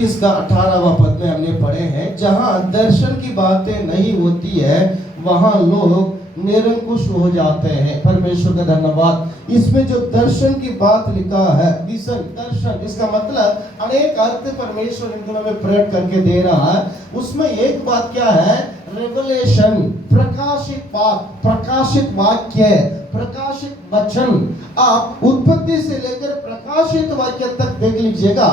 इसका 18वां पद में हमने पढ़े हैं, जहां दर्शन की बातें नहीं होती है वहां लोग निरंकुश हो जाते हैं। परमेश्वर का धन्यवाद। इसमें जो दर्शन की बात लिखा है, विजन, दर्शन, इसका मतलब अनेक अर्थ परमेश्वर इन दिनों में प्रकट करके दे रहा है। उसमें एक बात क्या है? रेवलेशन, प्रकाशित बात, प्रकाशित वाक्य, प्रकाशित वचन। आप उत्पत्ति से लेकर प्रकाशित वाक्य तक देख लीजिएगा।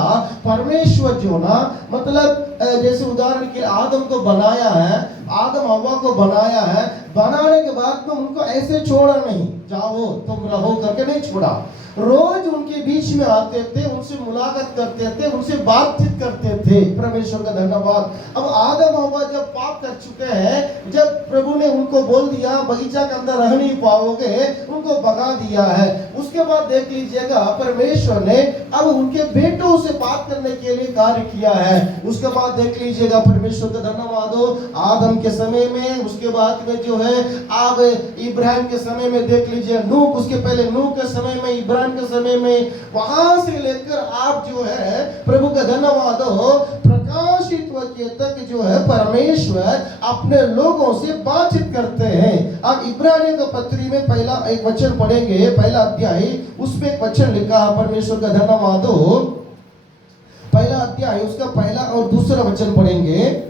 परमेश्वर जो ना, मतलब जैसे उदाहरण के आदम को बनाया है, आदम हव्वा को बनाया है, बनाने के बाद में उनको ऐसे छोड़ा नहीं, जाओ तुम रहो करके नहीं छोड़ा। रोज उनके बीच में आते थे, उनसे मुलाकात करते थे, उनसे बातचीत करते थे। परमेश्वर का धन्यवाद। अब आदम हव्वा जब पाप कर चुके हैं, जब प्रभु ने उनको बोल दिया बगीचा के अंदर रह नहीं पाओगे, उनको भगा दिया है। उसके बाद देख लीजिएगा परमेश्वर ने अब उनके बेटों से बात करने के लिए कार्य किया है। उसके बाद देख लीजिएगा परमेश्वर का धन्यवाद हो, आदम के समय में, उसके बाद में जो है अब इब्राहिम के समय में देख लीजिए, नूह, उसके पहले नूह के समय में, इब्राहिम के समय में, वहां से लेकर आप जो है प्रभु का धन्यवाद हो प्रकाशित वाक्य तक जो है परमेश्वर अपने लोगों से बातचीत करते हैं। अब इब्रानियों का पत्री में पहला एक वचन पढ़ेंगे, पहला अध्याय, उसमें एक वचन लिखा है। परमेश्वर का धन्यवाद हो, पहला अध्याय उसका पहला और दूसरा वचन पढ़ेंगे।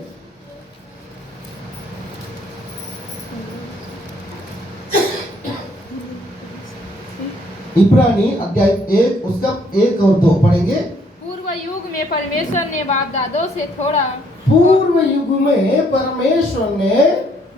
इब्रानी अध्याय 1 उसका 1 और 2 पढ़ेंगे। पूर्व युग में परमेश्वर ने बाप दादों से थोड़ा, पूर्व युग में परमेश्वर ने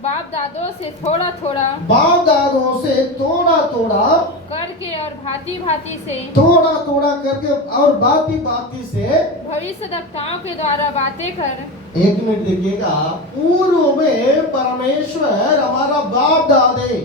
बाप दादों से थोड़ा थोड़ा, बाप दादों से थोड़ा थोड़ा करके और भांति भांति से, थोड़ा थोड़ा करके और भांति भांति से भविष्यद्वक्ताओं के द्वारा बातें कर। एक मिनट देखिएगा। पूर्व में परमेश्वर हमारा बाप दादे,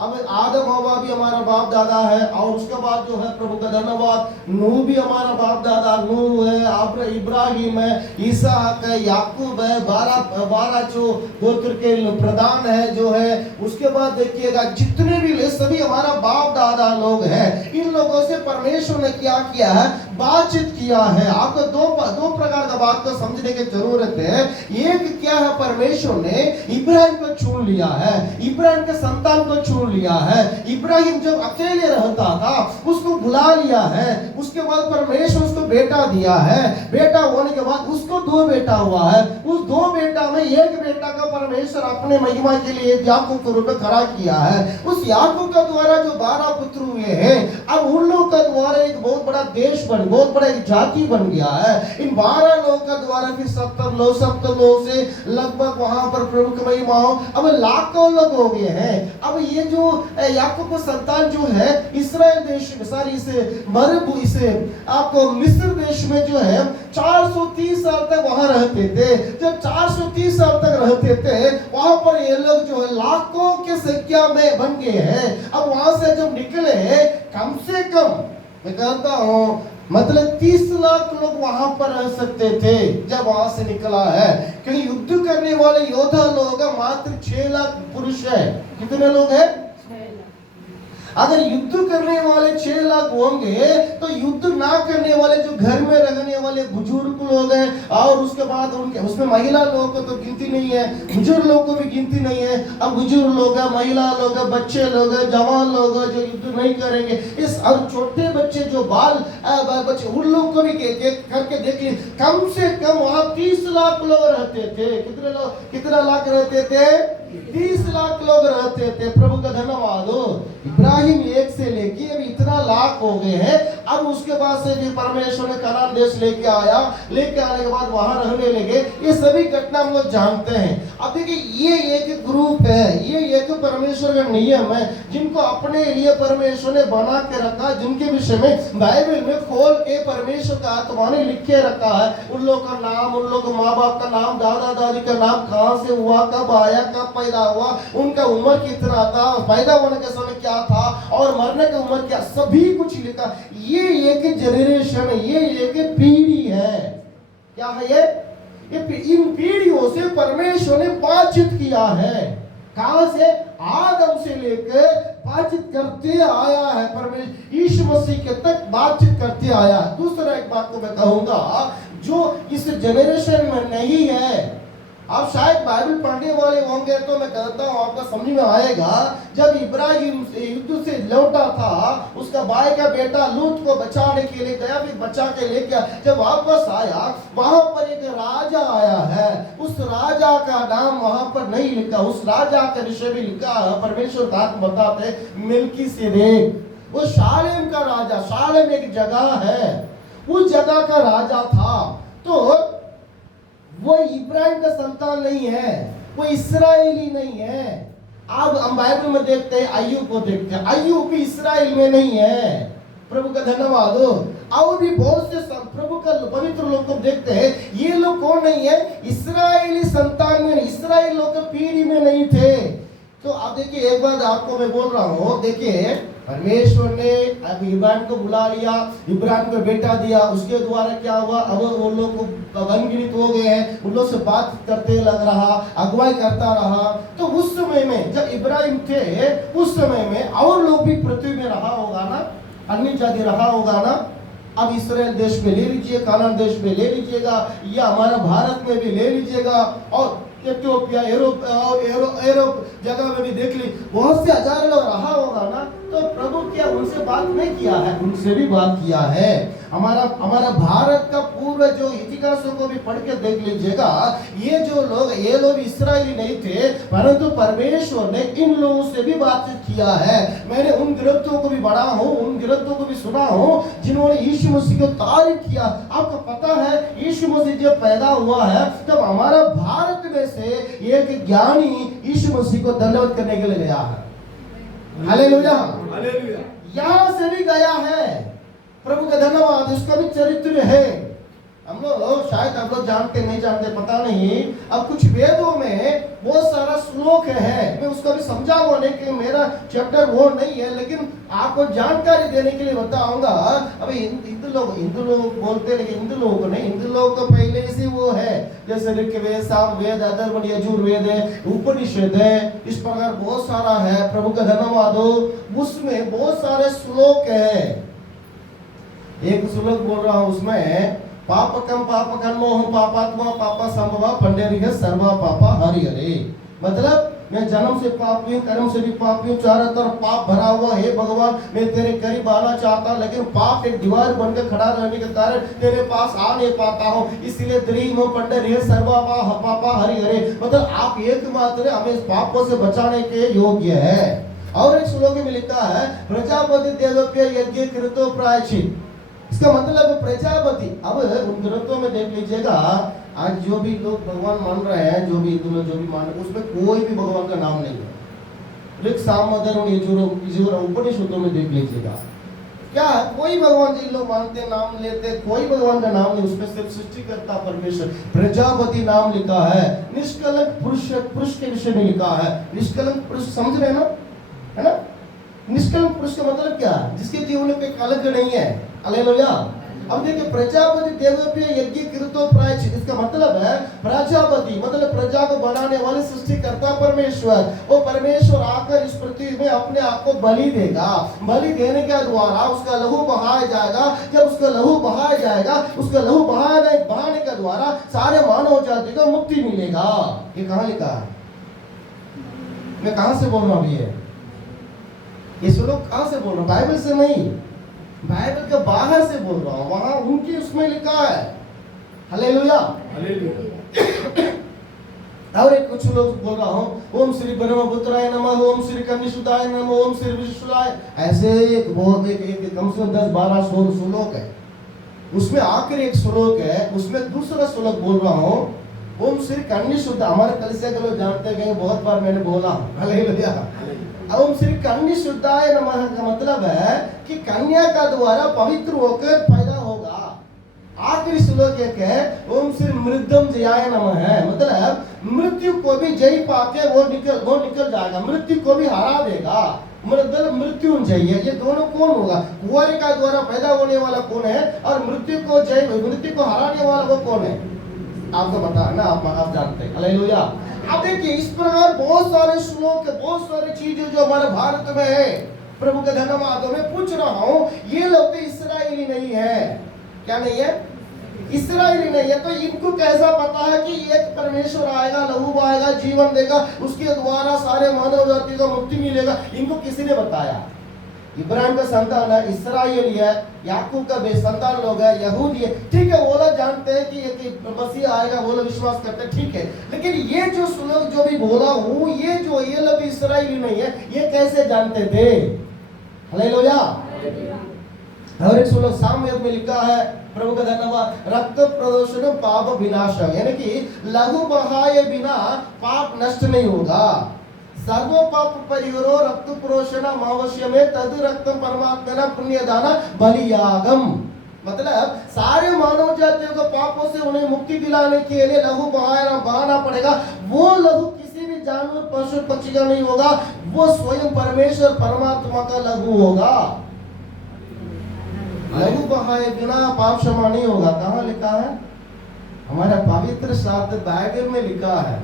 अब आदम हव्वा भी हमारा बाप दादा है, और उसके बाद जो है प्रभु का धन्यवाद नूह भी हमारा बाप दादा, नूह है, आप इब्राहिम है, इसहाक है, याकूब है, 12 जो गोत्र के प्रधान है जो है। उसके बाद देखिएगा जितने भी सभी हमारा बाप दादा लोग हैं। इन लोगों से परमेश्वर ने क्या किया है? बातचीत किया है। आपको दो प्रकार का बात को समझने की जरूरत है। एक क्या है? परमेश्वर ने इब्राहिम को चुन लिया है, इब्राहिम के संतान को चुन लिया है। इब्राहिम जब अकेले रहता था उसको बुला लिया है। उसके बाद परमेश्वर उसको बेटा दिया है। बेटा होने के बाद उसको 2 बेटा हुआ है। उस 2 बेटा में एक बेटा का परमेश्वर अपने महिमा के लिए याकूब के रूप में खड़ा किया है। उस याकूब का द्वारा जो 12 पुत्र हुए हैं, अब उन लोगों का द्वारा एक बहुत बड़ा देश बहुत बड़ा एक जाति बन गया है। इन 12 लोगों का द्वारा फिर 70 लोग से लगभग वहां पर प्रभु की महिमा हो, अब लाखों लोग हो गए हैं। अब ये जो याकूब का संतान जो है इस्राएल देश में, सारी इसे आपको मिस्र देश में जो है 430 साल तक वहां रहते थे। जब 430 साल तक रहते थे वहां पर ये लोग जो है लाखों की संख्या में बन गए हैं। अब वहां से जब निकले कम से कम मैं कहता हूँ मतलब 30 लाख लोग वहां पर रह सकते थे जब वहां से निकला है। क्योंकि युद्ध करने वाले योद्धा लोग मात्र 6 लाख पुरुष है। कितने लोग हैं? अगर युद्ध करने वाले 6 लाख होंगे तो युद्ध ना करने वाले जो घर में रहने वाले बुजुर्ग लोग हैं, और उसके बाद उनके उसमें महिला लोगों को तो गिनती नहीं है, बुजुर्ग लोगों को भी गिनती नहीं है। अब बुजुर्ग लोग हैं, महिला लोग हैं, बच्चे लोग हैं, जवान लोग हैं जो युद्ध नहीं करेंगे। इस और छोटे बच्चे जो बाल बच्चे, उन लोग को भी करके देखिए, कम से कम वहां 30 लाख लोग रहते थे। कितना लाख रहते थे? 30 लाख लोग रहते थे। प्रभु का धन्यवाद हो। इब्राहिम 1 से लेके अब इतना लाख हो गए हैं। अब उसके बाद से भी परमेश्वर ने कनान देश लेके आया, लेके आने के बाद वहां रहने लगे। ये सभी घटना हम लोग जानते हैं। अब देखिए ये एक ग्रुप है, ये एक परमेश्वर का नियम है जिनको अपने लिए परमेश्वर ने बना के रखा, जिनके विषय में बाइबल में खोल के परमेश्वर का आत्मा ने लिख के रखा है। उन लोग का नाम, उन लोग माँ बाप का नाम, दादा दादी का नाम, कहां से हुआ, कब आया, कब पैदा हुआ, उनका उम्र कितना था, पैदा होने के समय क्या था और मरने की उम्र क्या, सभी कुछ लिखा। ये एक जनरेशन है, ये एक पीढ़ी है। क्या है ये? इन पीढ़ियों से परमेश्वर ने बातचीत किया है। कहां से? आदम से लेकर बातचीत करते आया है परमेश्वर, यीशु मसीह के तक बातचीत करते आया। दूसरा एक बात को मैं कहूंगा, जो इस जनरेशन में नहीं है। आप शायद बाइबल पढ़ने वाले होंगे तो मैं कहता हूँ आपको समझ में आएगा। जब इब्राहिम युद्ध से लौटा था, उसका भाई का बेटा लूत को बचाने के लिए गया, फिर बचा के लेके जब वापस आया, वहां पर एक राजा आया है। उस राजा का नाम वहां पर नहीं लिखा, उस राजा का विषय भी लिखा है। परमेश्वर बात बताते मेल्कीसेदेक, वो शालेम का राजा, शालेम एक जगह है, उस जगह का राजा था। तो वो इब्राहिम का संतान नहीं है, वो इस्राएली नहीं है। अब हम बाइबल में देखते हैं, अय्यूब को देखते हैं, अय्यूब भी इस्राएल में नहीं है। प्रभु का धन्यवाद हो। और भी बहुत से प्रभु का पवित्र लोग को देखते हैं, ये लोग कौन नहीं है, इस्राएली संतान में, इस्राएल लोग के पीढ़ी में नहीं थे। तो आप देखिए, एक बात आपको मैं बोल रहा हूँ, देखिए परमेश्वर ने अब इब्राहिम को बुला लिया, इब्राहिम को बेटा दिया, उसके द्वारा क्या हुआ, अब वो लोग को अनगिनत हो गए हैं, उन लोग से बात करते लग रहा, अगुवाई करता रहा। तो उस समय में जब इब्राहिम थे, उस समय में और लोग भी पृथ्वी में रहा होगा ना, अन्य जाति रहा होगा ना। अब इसराइल देश में ले लीजिए, कानान देश में ले लीजिएगा, या हमारा भारत में भी ले लीजिएगा, और इथियोपिया, यूरोप जगह में भी देख ली, बहुत से हजार लोग रहा होगा ना। तो प्रभु क्या उनसे बात नहीं किया है, उनसे भी बात किया है। हमारा भारत का पूर्व जो इतिहासों को भी पढ़ के देख लीजिएगा, ये लोग इस्राएली नहीं थे, परंतु परमेश्वर ने इन लोगों से भी बातचीत किया है। मैंने उन ग्रंथों को भी पढ़ा हूँ, उन ग्रंथों को भी सुना हूँ जिन्होंने यीशु मसीह को तारीफ किया। आपको पता है, यीशु मसीह जब पैदा हुआ है, तब हमारा भारत में से एक ज्ञानी यीशु मसीह को धन्यवाद करने के लिए गया है। Hallelujah, hallelujah. यहाँ से भी गया है, प्रभु का धन्यवाद। उसका भी चरित्र है। हम लोग शायद आप लोग जानते नहीं जानते पता नहीं। अब कुछ वेदों में बहुत सारा श्लोक है, मैं उसका भी समझाऊंगा, लेकिन मेरा चैप्टर वो नहीं है, लेकिन आपको जानकारी देने के लिए बताऊंगा। अभी हिंदू लोग बोलते, लेकिन हिंदू लोगों को नहीं, हिंदू लोगों को पहले से वो है, जैसे ऋग्वेद, सामवेद, अथर्ववेद, यजुर्वेद है, उपनिषद है, इस प्रकार बहुत सारा है। प्रभु का धन्यवाद हो। उसमें बहुत सारे श्लोक है। एक श्लोक बोल रहा हूँ, उसमें पापकम पापकर्मोहम पापात्मा पापा संभवा पंडेरिह सर्वा पापा हरि हरे। मतलब मैं जन्म से पापी हूँ, कर्म से भी पापी हूँ, चारों तरफ पाप भरा हुआ है। भगवान, मैं तेरे करीब आना चाहता, लेकिन पाप एक दीवार बनकर खड़ा रहने के कारण तेरे पास आ नहीं पाता हूँ, इसलिए द्रीम पंडेरिह सर्वा पापा हरि हरे। मतलब आप एकमात्र हमें पापों से बचाने के योग्य है। और एक श्लोक में लिखा है, प्रजापति देवप्य यज्ञ कृतो प्रायश्चित। इसका मतलब प्रजापति। अब उन ग्रंथों में देख लीजिएगा, आज जो भी लोग भगवान मान रहे हैं, जो भी हिंदू लोग जो भी मान रहे हैं, उसमें कोई भी भगवान का नाम नहीं है। ऋग साम अथर्ववेद उपनिषदों में देख लीजिएगा, क्या कोई भगवान जिन लोग मानते नाम लेते, कोई भगवान का नाम नहीं। उसमें सिर्फ सृष्टिकर्ता परमेश्वर प्रजापति नाम लिखा है। निष्कलंक पुरुष के विषय में लिखा है। निष्कलंक पुरुष समझ रहे ना, है ना। निष्कलंक पुरुष का मतलब क्या, जिसके जीवन में कोई कलंक नहीं है। हालेलुया। अब देखिए, प्रजापति देवप्य यज्ञ कृतो प्रायश्चित, इसका मतलब है प्रजापति मतलब प्रजा को बनाने वाले सृष्टिकर्ता परमेश्वर। वो परमेश्वर आकर इस पृथ्वी में अपने आप को बलि देगा। बलि देने के द्वारा उसका लहू बहाया जाएगा। जब उसका लहू बहाया जाएगा, उसका लहू बहाने के द्वारा सारे मानव जाति को मुक्ति मिलेगा। ये कहाँ लिखा है? मैं कहाँ से बोल रहा हूँ? ये श्लोक कहाँ से बोल रहा हूँ? बाइबल से नहीं, बाइबल के बाहर से बोल रहा हूँ। वहां उनकी उसमें लिखा है। Hallelujah, hallelujah. और एक कुछ लोग बोल रहा हूँ, ओम श्री ब्रह्मपुत्राय नमः, ओम श्री कन्यासुताय नमः, ओम श्री विश्वसुताय। ऐसे एक बहुत एक कम से कम 10-12 श्लोक है। उसमें आखिर एक श्लोक है, उसमें दूसरा श्लोक बोल रहा हूँ, ओम श्री कन्यासुताय। हमारे कलिसिया के लोग जानते हैं, बहुत बार मैंने बोला। हालेलुया। ओम श्री कन्यासुताय नमः का मतलब है कि कन्या का द्वारा पवित्र होकर पैदा होगा। आखिरी श्लोक एक है, ओम श्री मृदम जयाय नमः है, मतलब मृत्यु को भी जय पाके वो निकल जाएगा, मृत्यु को भी हरा देगा। मतलब मृत्युंजय, ये दोनों कौन होगा? कुंवारे का द्वारा पैदा होने वाला कौन है, और मृत्यु को हराने वाला वो कौन है? आपको पता है ना, आप जानते हैं। हालेलुया। अब देखिए, इस प्रकार बहुत सारे श्लोक, बहुत सारी चीजें जो हमारे भारत में है। प्रभु के धन्यवाद। मैं पूछ रहा हूँ, ये लोग तो इस्राएली नहीं है। क्या नहीं है? इस्राएली नहीं है, तो इनको कैसा पता है कि एक परमेश्वर आएगा, लहू आएगा, जीवन देगा, उसके द्वारा सारे मानव जाति को मुक्ति मिलेगा? इनको किसी ने बताया? इब्राहिम का संतान है, इस्राएली है, याकूब का बेसंतान लोग है, यहूदी है, ठीक है, वो लोग जानते हैं कि एक मसीह आएगा, वो लोग विश्वास करते हैं, ठीक है। लेकिन ये जो लोग जो भी बोला हूँ, ये लोग इस्राएली नहीं है, ये कैसे जानते थे? हालेलुया। और एक सुनो, सामवेद में लिखा है, प्रभु का धन्यवाद, रक्त प्रदूषण पाप विनाश, यानी कि लहू बहाए बिना पाप नष्ट नहीं होगा। सर्वो पाप परिहरो रक्त प्रोषण अमावस्या में तद रक्तम परमात्मा पुण्यदान बलियागम, मतलब सारे मानव जातियों को पापों से उन्हें मुक्ति दिलाने के लिए लहू बहाना पड़ेगा। वो लहू किसी भी जानवर, पशु, पक्षी का नहीं होगा, वो स्वयं परमेश्वर परमात्मा का लहू होगा। लहू बहाए बिना पाप क्षमा नहीं होगा। कहाँ लिखा है? हमारा पवित्र शास्त्र बाइबल में लिखा है।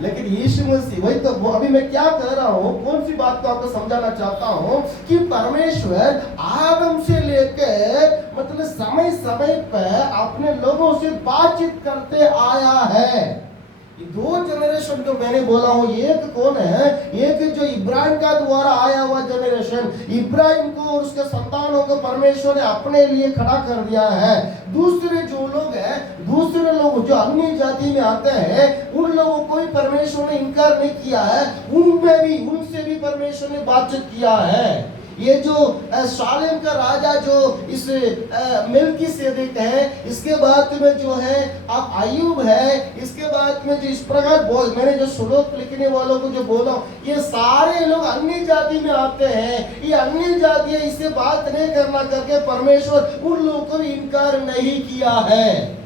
लेकिन यीशु मसीह, वही तो अभी मैं क्या कह रहा हूँ, कौन सी बात को आपको समझाना चाहता हूँ कि परमेश्वर आदम से लेकर मतलब समय समय पर अपने लोगों से बातचीत करते आया है। ये दो जनरेशन जो मैंने बोला हूँ, एक कौन है? एक जो इब्राहिम का द्वारा आया हुआ जनरेशन, इब्राहिम को और उसके संतानों को परमेश्वर ने अपने लिए खड़ा कर दिया है। दूसरे जो लोग हैं, दूसरे लोग जो अन्य जाति में आते हैं, उन लोगों को भी परमेश्वर ने इनकार नहीं किया है, उनमें भी, उनसे भी परमेश्वर ने बातचीत किया है। ये जो शालेम का राजा जो इस मेल्कीसेदेक है, इसके बाद में जो है अब अय्यूब है, इसके बाद में जो इस प्रकार मैंने जो श्लोक लिखने वालों को जो बोला, ये सारे लोग अन्य जाति में आते हैं। ये अन्य जाति इससे बात नहीं करना करके परमेश्वर उन लोगों को इनकार नहीं किया है।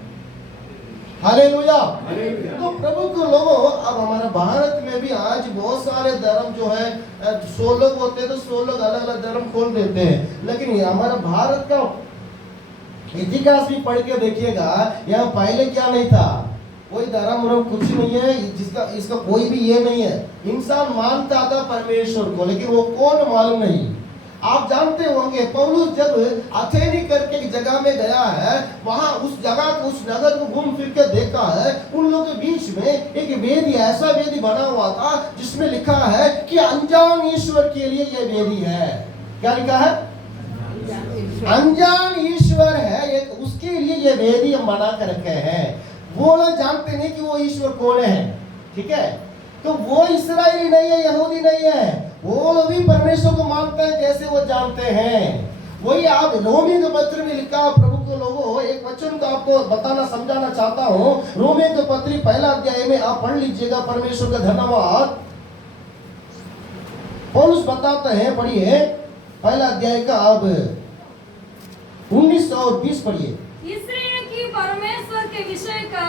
हालेलुया। तो प्रभु को लोगों, अब हमारे भारत में भी आज बहुत सारे धर्म जो है, 100 लोग होते हैं तो 100 लोग अलग अलग धर्म खोल देते हैं। लेकिन हमारा भारत का इतिहास भी पढ़ के देखिएगा, यहाँ पहले क्या नहीं था, कोई धर्म कुछ नहीं है, इसका कोई भी ये नहीं है। इंसान मानता था परमेश्वर को, लेकिन वो कौन मालूम नहीं। आप जानते होंगे पौलुस जब अथेनी करके एक जगह में गया है, वहां उस जगह को, उस नगर को घूम फिर के देखा है, उन लोगों के बीच में एक वेदी, ऐसा वेदी बना हुआ था जिसमें लिखा है कि अनजान ईश्वर के लिए ये वेदी है। क्या लिखा है? अनजान ईश्वर है एक, उसके लिए ये वेदी हम बना कर रखे हैं। वो लोग जानते नहीं कि वो ईश्वर कौन है, ठीक है। तो वो इस्राएली नहीं है, यहूदी नहीं है, वो लोग भी परमेश्वर को मानते हैं जैसे वो जानते हैं। वही आप रोमी के पत्र में लिखा, प्रभु को लोगों, एक वचन को आपको बताना समझाना चाहता हूँ। रोमी के पत्री 1 अध्याय में आप पढ़ लीजिएगा। परमेश्वर का धन्यवाद। पौलुस बताते हैं, पढ़िए 1 अध्याय का अब 19 और 20 पढ़िए। इसलिए कि परमेश्वर के विषय का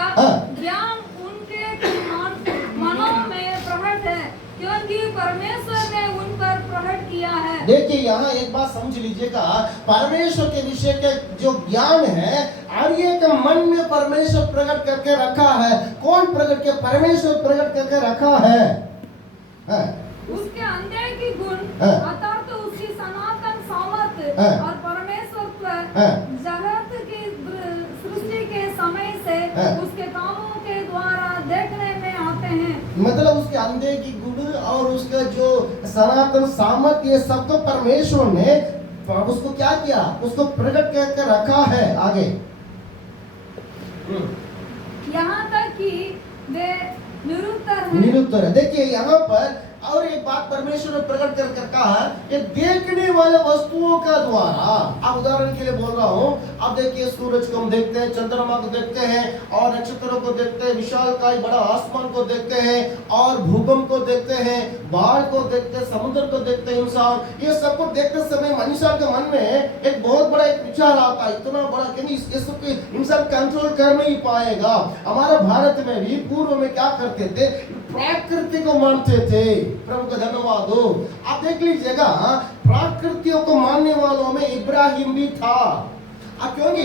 ज्ञान उनके मनों में प्रकट है, क्योंकि परमेश्वर ने उन पर प्रकट किया है। देखिए यहाँ एक बात समझ लीजिएगा, परमेश्वर के विषय के जो ज्ञान है, आर्य के मन में परमेश्वर प्रकट करके रखा है। कौन प्रकट के? परमेश्वर प्रकट करके रखा है। उसके अंदर की गुण, अर्थात उसकी सनातन सामर्थ और परमेश्वर जगत की सृष्टि के समय से उसके कामों के द्वारा देखने में आते हैं। मतलब उसके अंधे की गुण और उसका जो सनातन सामर्थ, ये सब तो परमेश्वर ने उसको क्या किया? उसको प्रकट करके रखा है। आगे यहाँ तक कि वे निरुत्तर है। देखिए यहाँ पर और एक बात परमेश्वर ने प्रकट कर कहा है कि देखने वाले वस्तुओं का द्वारा, अब उदाहरण के लिए बोल रहा हूँ, अब देखिए सूरज को हम देखते हैं, चंद्रमा को देखते हैं, और नक्षत्रों को देखते हैं, विशालकाय बड़ा आसमान को देखते हैं, और भूकंप को देखते हैं, बाढ़ को देखते हैं, समुद्र को देखते हैं। इंसान ये सबको देखते समय मनुष्य के मन में एक बहुत बड़ा एक विचार आता है, इतना बड़ा कि इंसान कंट्रोल कर नहीं पाएगा। हमारे भारत में भी पूर्व में क्या करते थे? प्रकृति को मानते थे। प्रभु का धन्यवाद हो। आप देख लीजिएगा, प्रकृतियों को मानने वालों में इब्राहिम भी था। क्योंकि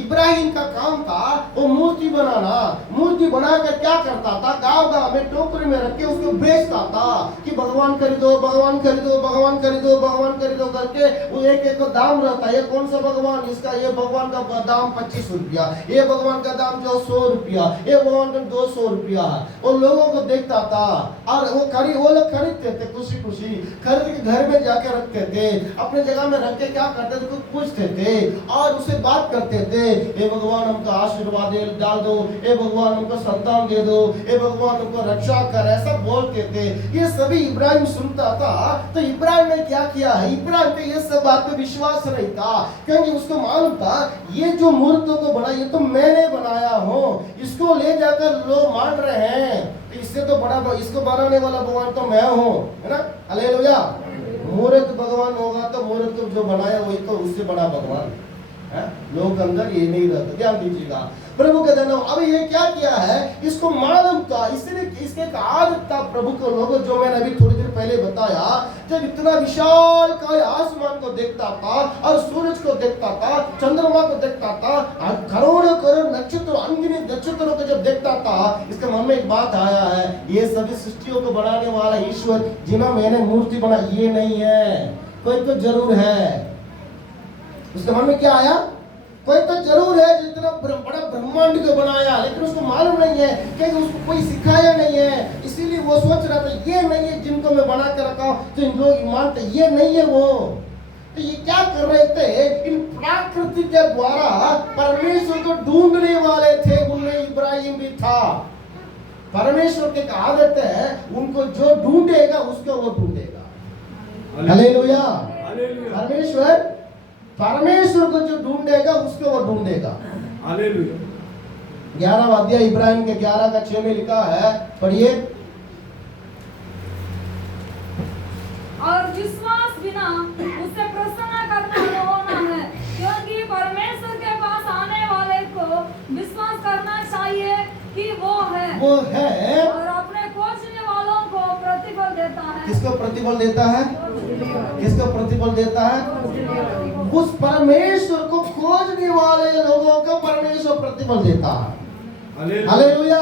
इब्राहिम का काम था वो मूर्ति बनाना। मूर्ति बनाकर क्या करता था, गांव गांव में टोकरी में रख के उसको बेचता था कि भगवान खरीदो, भगवान खरीदो, भगवान खरीदो, भगवान खरीदो करके। वो एक एक को दाम रहता है, ये कौन सा भगवान, इसका ये भगवान का दाम 25 रुपया, ये भगवान का दाम जो 100 रुपया, ये भगवान का 200 रुपया। वो लोगों को देखता था और वो लोग खरीदते थे, खुशी खुशी खरीद के घर में जाकर रखते थे, अपने जगह में रख के क्या करते थे, कुछ पूछते थे और उससे बात करते थे, हे भगवान हमको आशीर्वाद डाल दो, हे भगवान हमको संतान दे दो, हे भगवान हमको रक्षा कर, ऐसा बोलते थे। ये सभी इब्राहिम सुनता था। तो इब्राहिम ने क्या किया है, इब्राहिम पे ये सब बात पे विश्वास नहीं था, क्योंकि उसको मालूम था ये जो मूर्तों को बना ये तो मैंने बनाया हूँ, इसको ले जाकर लोग मान रहे हैं, तो इससे तो बड़ा इसको बनाने वाला भगवान तो मैं हूँ, है ना। हालेलुया। मूर्त भगवान होगा तो मूर्त को जो बनाया वही तो उससे बड़ा भगवान है। लोग अंदर ये नहीं रहता, ध्यान दीजिएगा। प्रभु का धन्यवाद। अब ये क्या किया है, इसको मालूम था, इसलिए इसके एक आदत था प्रभु को लोगों, जो मैंने अभी थोड़ी देर पहले बताया, जब इतना विशाल काय आसमान को देखता था और सूरज को देखता था, चंद्रमा को देखता था, करोड़ों करोड़ नक्षत्र, अनगिनत नक्षत्रों को जब देखता था, इसके मन में एक बात आया है, ये सभी सृष्टियों को बनाने वाला ईश्वर जिन्हों मैंने मूर्ति बनाई ये नहीं है, कोई तो जरूर है। उसके मन में क्या आया, कोई तो जरूर है जितना बड़ा ब्रह्मांड को बनाया, लेकिन उसको मालूम नहीं है क्योंकि उसको कोई सिखाया नहीं है। इसीलिए वो सोच रहा था ये नहीं है जिनको मैं बना कर रखा हूं, तो इन लोग मानते ये नहीं है वो। तो ये क्या कर रहे थे, इन प्रकृति के द्वारा परमेश्वर को ढूंढने वाले थे, उनमें इब्राहिम भी था। परमेश्वर की आदत है, उनको जो ढूंढेगा उसको वो ढूंढेगा। हालेलुया। परमेश्वर को जो ढूंढेगा उसको वो ढूंढेगा। हालेलुया। 11वां अध्याय इब्राहिम के 11 का 6 में लिखा है, पढ़िए। और विश्वास बिना उससे प्रसन्न करना होना है, क्योंकि परमेश्वर के पास आने वाले को विश्वास करना चाहिए कि वो है और अपने खोजने वालों को प्रतिफल देता है। किसको प्रतिफल देता है, किसको प्रतिफल देता है, उस परमेश्वर को खोजने वाले लोगों को परमेश्वर प्रतिफल देता है। हालेलुया।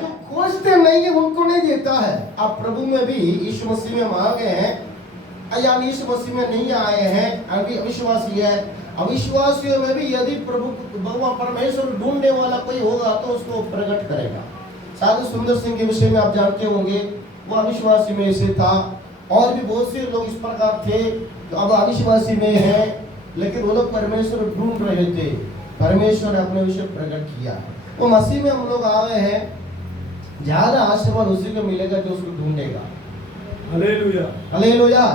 तो खोजते नहीं है उनको नहीं देता है। आप प्रभु में भी यीशु मसीह में मांगे हैं या यीशु मसीह में नहीं आए हैं, अभी अविश्वासी है, अविश्वासियों में भी यदि प्रभु भगवान परमेश्वर ढूंढने वाला कोई होगा तो उसको प्रकट करेगा। साधु सुंदर सिंह के विषय में आप जानते होंगे, वो अविश्वासी में से था, और भी बहुत से लोग इस प्रकार थे तो अब अविश्वासी में है, लेकिन वो लोग परमेश्वर ढूंढ रहे थे। परमेश्वर ने अपने विषय प्रकट किया। वो मसीह में हम लोग आ गए हैं, ज्यादा आशीर्वाद उसी को मिलेगा जो उसको ढूंढेगा। हालेलुया। हालेलुया।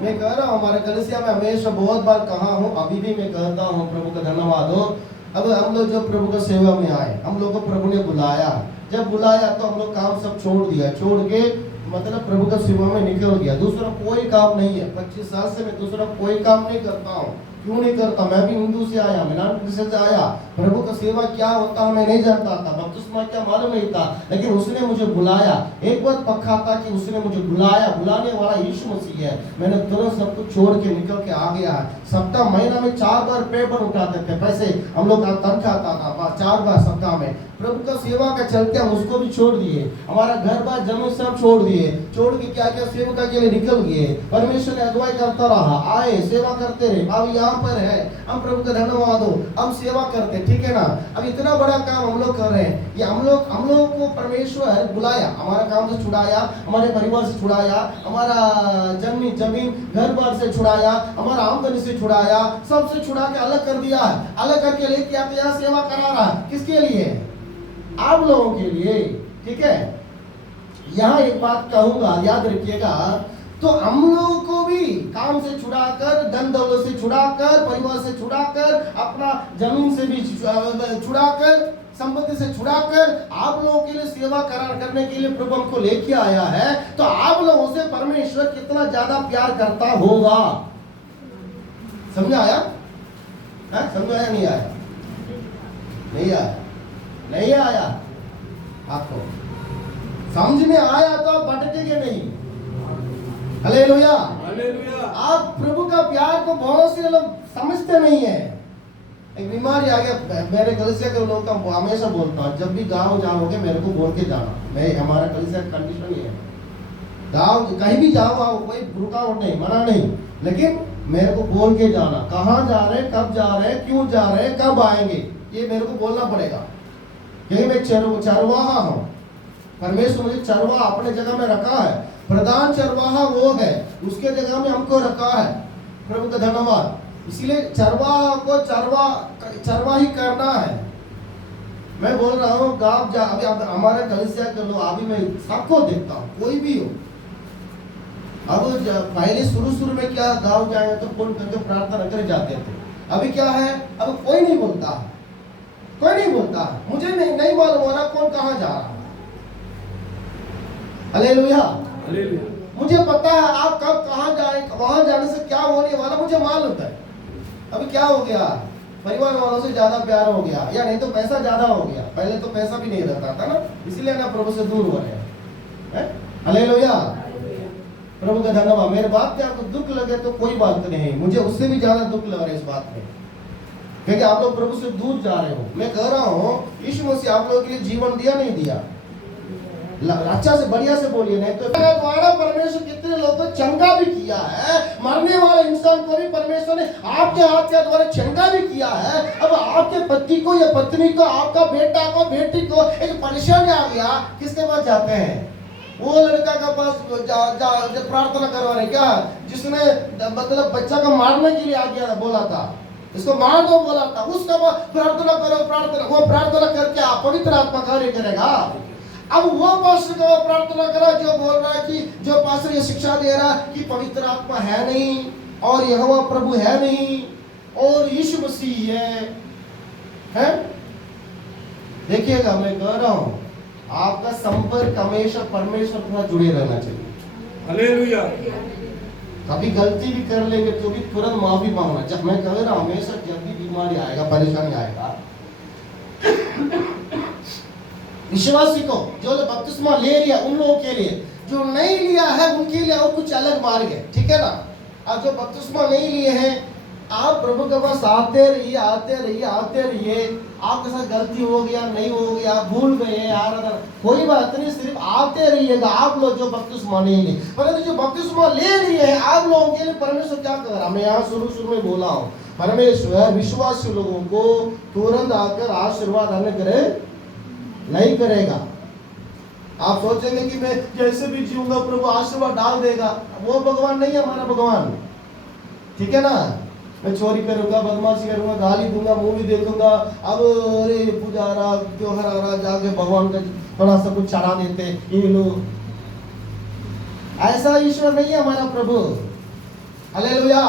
मैं कह रहा हूँ, हमारे कलीसिया में हमेशा बहुत बार कहा हूँ, अभी भी मैं कहता हूँ, प्रभु का धन्यवाद हो। अब हम लोग जब प्रभु का सेवा में आए, हम लोग को प्रभु ने बुलाया, जब बुलाया तो हम लोग काम सब छोड़ दिया, छोड़ के मतलब प्रभु का सेवा में निकल गया। दूसरा कोई काम नहीं है, 25 साल से मैं दूसरा कोई काम नहीं करता हूँ। क्यों नहीं करता, मैं भी हिंदू से आया, मैं नॉन क्रिश्चियन से आया, प्रभु का सेवा क्या होता है मैं नहीं जानता था, बपतिस्मा क्या मालूम नहीं था, लेकिन उसने मुझे बुलाया। एक बात पक्का था कि उसने मुझे बुलाया, बुलाने वाला यीशु मसीह है। मैंने तुरंत सब कुछ छोड़ के निकल के आ गया। सप्ताह महीना में 4 बार पेपर उठाते थे, पैसे हम लोग का तनख्वाह आता था 4 बार सप्ताह में। प्रभु का सेवा का चलते हम उसको भी छोड़ दिए, हमारा घर बार जमीन सब छोड़ दिए, छोड़ के क्या क्या सेवका के लिए निकल गए। परमेश्वर ने अगुवाई करता रहा, आए सेवा करते रहे। अब यहाँ पर है, हम प्रभु का धन्यवाद हो, हम सेवा करते, ठीक है ना। अब इतना बड़ा काम हम लोग कर रहे हैं, ये हम लोग को परमेश्वर बुलाया, हमारा काम से छुड़ाया, हमारे परिवार से छुड़ाया, हमारा जमीन घर बार से छुड़ाया, हमारा आमदनी से छुड़ाया, सबसे छुड़ा के अलग कर दिया, अलग करके लेके आके यहाँ सेवा करा रहा। किसके लिए, आप लोगों के लिए, ठीक है। यहाँ एक बात कहूंगा, याद रखिएगा, तो हम लोगों को भी काम से छुड़ाकर, धन दौलत से छुड़ाकर, परिवार से छुड़ाकर, अपना जमीन से भी छुड़ाकर, संपत्ति से छुड़ाकर आप लोगों के लिए सेवा करने के लिए प्रभु हमको लेके आया है। तो आप लोगों से परमेश्वर कितना ज्यादा प्यार करता होगा। समझ आया, समझ आया नहीं आया, नहीं आया, नहीं आया, आपको समझ में आया तो आप भटकेंगे नहीं। हालेलुया। आप प्रभु का प्यार को बहुत से लोग समझते नहीं है, एक बीमारी आ गया, मेरे कलीसिया के लोगों का हमेशा बोलता हूँ, जब भी गाँव जाओगे मेरे को बोल के जाना। मैं हमारा कलीसिया का कंडीशन ये है, गाँव कहीं भी जाओ आओ, कोई रुकावट नहीं, मना नहीं, लेकिन मेरे को बोल के जाना, कहाँ जा रहे हैं, कब जा रहे हैं, क्यों जा रहे हैं, कब आएंगे, ये मेरे को बोलना पड़ेगा, क्योंकि मैं चरवाहा हूँ। परमेश्वर मुझे चरवाहा अपने जगह में रखा है, प्रधान चरवाहा वो है, उसके जगह में हमको रखा है। प्रभु का धन्यवाद। इसीलिए चरवाहा को चरवाही करना है। मैं बोल रहा हूँ गाँव जा, अभी हमारे कलीसिया के लोग, अभी मैं सबको देखता हूँ, कोई भी हो। अब पहले शुरू में क्या गाँव जाएंगे तो फोन करके प्रार्थना करे जाते थे, अभी क्या है, अब कोई नहीं बोलता है, कोई नहीं बोलता है, मुझे नहीं मालूम हो रहा कौन कहाँ जा रहा है। हालेलुया, मुझे पता है आप कब कहाँ जाए, वहां जाने से क्या होने वाला मुझे मालूम है। अभी क्या हो गया, परिवार वालों से ज्यादा प्यार हो गया, या नहीं तो पैसा ज्यादा हो गया। पहले तो पैसा भी नहीं रहता था ना, इसलिए ना प्रभु से दूर हो रहे हैं। हालेलुया, प्रभु का धन्यवाद। मेरे बात पे आपको दुख लगे तो कोई बात नहीं, मुझे उससे भी ज्यादा दुख लग रहा है इस बात में, क्योंकि आप लोग प्रभु से दूर जा रहे हो। मैं कह रहा हूँ यीशु मसीह आप लोगों के लिए जीवन दिया नहीं दिया, अच्छा से बढ़िया से बोलिए, नहीं तो द्वारा परमेश्वर कितने लोगों को चंगा भी किया है। मरने वाले इंसान को भी परमेश्वर ने आपके हाथ के द्वारा चंगा भी किया है। अब आपके पति को या पत्नी को, आपका बेटा को, बेटी को एक परेशानी आ गया, किसके पास जाते हैं? वो लड़का का पास प्रार्थना करवा रहे क्या, जिसने मतलब बच्चा को मारने के लिए आ गया था, बोला था इसको मार दो बोला था, उसका प्रार्थना करो, प्रार्थना, वो प्रार्थना करके आप पवित्र आत्मा कार्य करेगा। अब वो पास्टर को प्रार्थना करा जो बोल रहा है कि जो पास्टर ये शिक्षा दे रहा है कि पवित्र आत्मा है नहीं और यहोवा प्रभु है नहीं और यीशु मसीह है? देखिएगा, मैं कह रहा हूं आपका संपर्क हमेशा परमेश्वर के साथ जुड़े रहना चाहिए। हालेलुया। कभी गलती भी कर लेंगे तो भी तुरंत माफी मांगना। जब मैं कह रहा हूं हमेशा जब भी बीमारी आएगा, परेशानी आएगा, विश्वासी को जो बपतिस्मा ले लिया उन लोगों के लिए, जो नहीं लिया है उनके लिए और कुछ अलग मार्ग है, ठीक है ना। अब जो बपतिस्मा नहीं लिए हैं, आप प्रभु के पास आते रहिए, आते रहिए, आते रहिए। आपके साथ गलती हो गया, नहीं हो गया, भूल गए यार, कोई बात नहीं, सिर्फ आते रहिएगा। आप लोग जो बपतिस्मा नहीं लिए, परंतु जो बपतिस्मा ले लिए हैं आप लोगों के लिए परमेश्वर क्या कर रहा है, मैं यहाँ शुरू में बोला हूँ, परमेश्वर विश्वासी लोगों को तुरंत आकर आशीर्वाद अनुग्रह नहीं करेगा। आप सोचेंगे कि मैं जैसे भी जीऊंगा प्रभु आशीर्वाद डाल देगा, वो भगवान नहीं है हमारा भगवान, ठीक है ना। मैं चोरी करूंगा, बदमाशी करूंगा, गाली दूंगा, मूवी देखूंगा, अब अरे पुजारा त्योहार आ रहा, जाके भगवान का थोड़ा सा कुछ चढ़ा देते ये लोग, ऐसा ईश्वर नहीं है हमारा प्रभु। हालेलुया।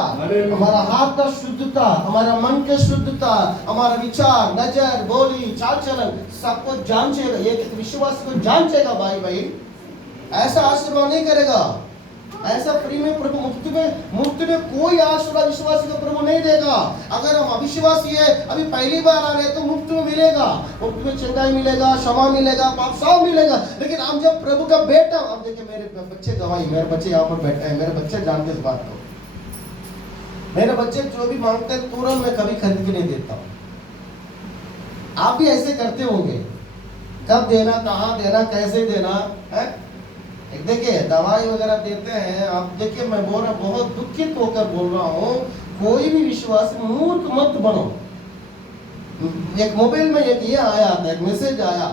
हमारा हाथ का शुद्धता, हमारा मन के शुद्धता, हमारा विचार, नजर, बोली, चाल चलन सबको जांचेगा, एक विश्वास को जांचेगा। भाई ऐसा आशीर्वाद नहीं करेगा, ऐसा फ्री में प्रभु मुफ्त में कोई आशीर्वाद विश्वासी को प्रभु नहीं देगा। अगर हम अविश्वासी है, अभी पहली बार आ रहे हैं तो मुफ्त में मिलेगा, मुफ्त में चंगाई मिलेगा, क्षमा मिलेगा, पाप साफ मिलेगा। लेकिन हम जब प्रभु का बेटा, अब देखिए मेरे बच्चे गवाही, मेरे बच्चे यहाँ पर बैठे हैं, मेरे बच्चे जानते इस बात को, मेरे बच्चे जो भी मांगते हैं तुरंत मैं कभी खरीद के नहीं देता हूँ। आप भी ऐसे करते होंगे, कब देना, कहाँ देना, कैसे देना है। देखिए दवाई वगैरह देते हैं, आप देखिए मैं बोल रहा हूँ, बहुत दुखित होकर बोल रहा हूँ, कोई भी विश्वास मूर्ख मत बनो। एक मोबाइल में एक ये आया था, एक मैसेज आया,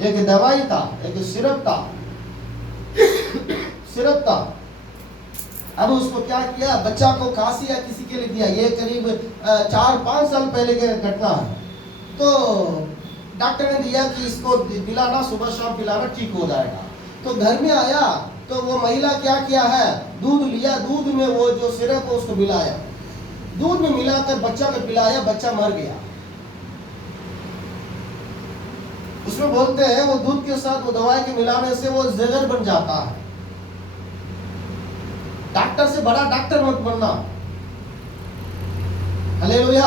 एक दवाई था, एक सिरप था। अब उसको क्या किया, बच्चा को खांसी या किसी के लिए दिया, ये करीब 4-5 साल पहले की घटना है। तो डॉक्टर ने दिया कि इसको पिलाना, सुबह शाम पिलाना, ठीक हो जाएगा। तो घर में आया तो वो महिला क्या किया है, दूध लिया, दूध में वो जो सिरप है उसको मिलाया, दूध में मिलाकर बच्चा को पिलाया, बच्चा मर गया। उसमें बोलते हैं वो दूध के साथ वो दवाई के मिलाने से वो जहर बन जाता है। डॉक्टर से बड़ा डॉक्टर मत बनना। हालेलुया।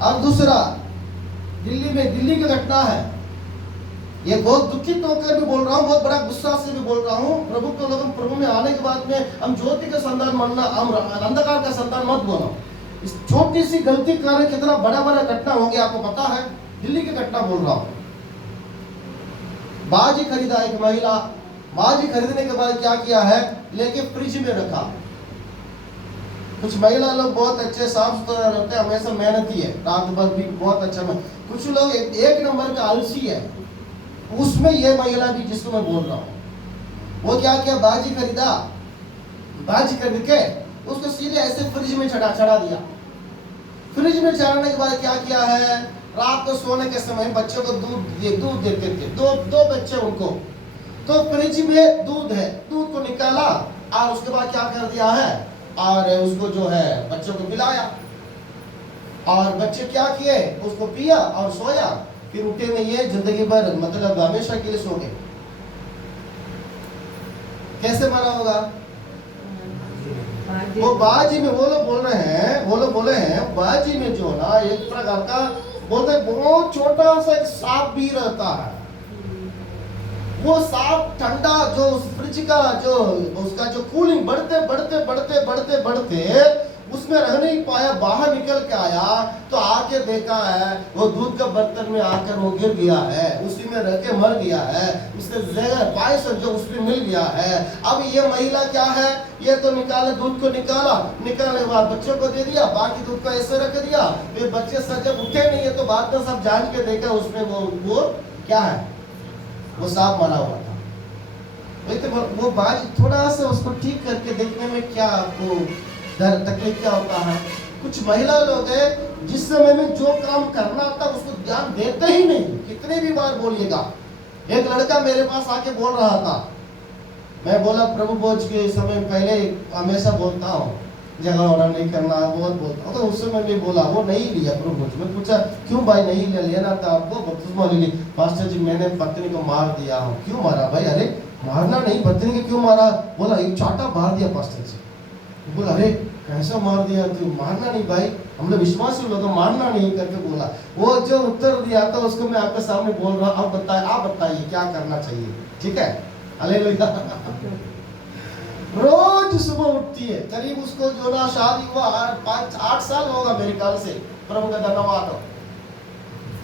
और दूसरा, दिल्ली की घटना है, ये बहुत दुखित होकर भी बोल रहा हूँ, बहुत बड़ा गुस्सा से भी बोल रहा हूँ। प्रभु को लोग, प्रभु में आने के बाद में हम ज्योति का संतान बनना, हम अंधकार का संतान मत बनो। इस छोटी सी गलती के कारण कितना बड़ा बड़ा घटना हो गया आपको पता है। दिल्ली की घटना बोल रहा हूं। बाजी खरीदा एक महिला, बाजी खरीदने के बाद क्या किया है, लेके फ्रिज में रखा। कुछ महिला लोग बहुत अच्छे साफ सुथरा रहते हैं, हमेशा मेहनती है, रात भर भी बहुत अच्छा में। कुछ लोग एक नंबर का आलसी है, उसमें ये महिला भी जिसको मैं बोल रहा हूँ। वो क्या किया, बाजी खरीदा, बाजी खरीद के उसको सीधे ऐसे फ्रिज में चढ़ा दिया। फ्रिज में चढ़ाने के बाद क्या किया है, रात को सोने के समय बच्चों को दूध देते थे, दो बच्चे उनको, तो फ्रिज में दूध है, दूध को निकाला और उसके बाद क्या कर दिया है, और उसको जो है बच्चों को पिलाया, और बच्चे क्या किए, उसको पिया और सोया। फिर उठे नहीं है, जिंदगी भर मतलब हमेशा के लिए सो गए। कैसे मरा होगा? वो बाजी में वो लोग बोल रहे हैं बाजी में जो ना एक प्रकार का बोलते बहुत छोटा सा एक सांप भी रहता है। वो सांप ठंडा जो उस फ्रिज का जो उसका जो कूलिंग बढ़ते उसमें रह नहीं पाया, बाहर निकल के आया तो आके देखा है वो दूध का बर्तन में आकर वो गिर गया है, उसी में रह के मर गया है, उसके जगह पायस जो उसमें मिल गया है। अब ये महिला क्या है, ये तो निकाले, दूध को निकालने के बाद बच्चों को दे दिया, बाकी दूध को ऐसे रख दिया। फिर बच्चे सब जब उठे नहीं है तो बाद में सब जांच के देखा उसमें वो क्या है, वो सांप मरा हुआ था। तो वो बाज थोड़ा सा उसको ठीक करके देखने में क्या आपको तकलीफ क्या होता है। कुछ महिला लोग हैं जिस समय में जो काम करना था उसको ध्यान देते ही नहीं, कितने भी बार बोलिएगा। एक लड़का मेरे पास आके बोल रहा था, मैं बोला प्रभु भोज के समय पहले हमेशा बोलता हूँ जगह ऑर्डर नहीं करना, बहुत बोलता हूँ। तो उस समय भी बोला, वो नहीं लिया प्रभु भोज। मैं पूछा क्यों भाई नहीं लिया, लेना था आपको, बपतिस्मा ले ली। पास्टर जी मैंने पत्नी को मार दिया हूँ। क्यों मारा भाई? अरे मारना नहीं, पत्नी को क्यों मारा? बोला एक चाटा मार दिया पास्टर जी। बोला अरे कैसा मार दिया? तू मारना नहीं भाई, हम लोग विश्वासी लोग मारना नहीं करके बोला। वो जो उत्तर दिया था उसको मैं आपके सामने बोल रहा हूँ। अब आप बताइए क्या करना चाहिए, ठीक है? हालेलुया। रोज सुबह उठती है, करीब उसको जो ना शादी हुआ 5-8 साल होगा मेरे ख्याल से, प्रभु का धन्यवाद।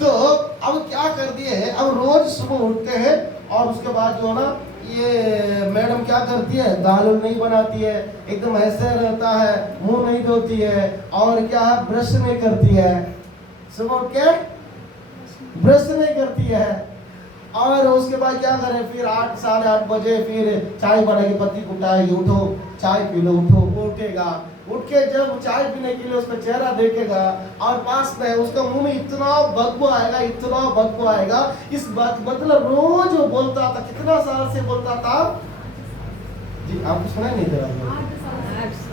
तो अब क्या कर दिए है, अब रोज सुबह उठते हैं और उसके बाद जो ना ये मैडम क्या करती है, दाल नहीं बनाती है, एकदम ऐसे रहता है, मुंह नहीं धोती है, और क्या है ब्रश नहीं करती है, सुबह उठ के ब्रश नहीं करती है। और उसके बाद क्या करे, फिर 8-8:30 बजे फिर चाय बनाएगी, पत्ती कुटाएगी, उठो चाय पी लो, उठो। वो उठेगा, उठ के जब चाय पीने के लिए उसका चेहरा देखेगा और पास में उसका मुंह में इतना बदबू आएगा, इतना बदबू आएगा। इस बात मतलब रोज वो बोलता था, कितना साल से बोलता था जी, आपको सुनाई नहीं दे रहा?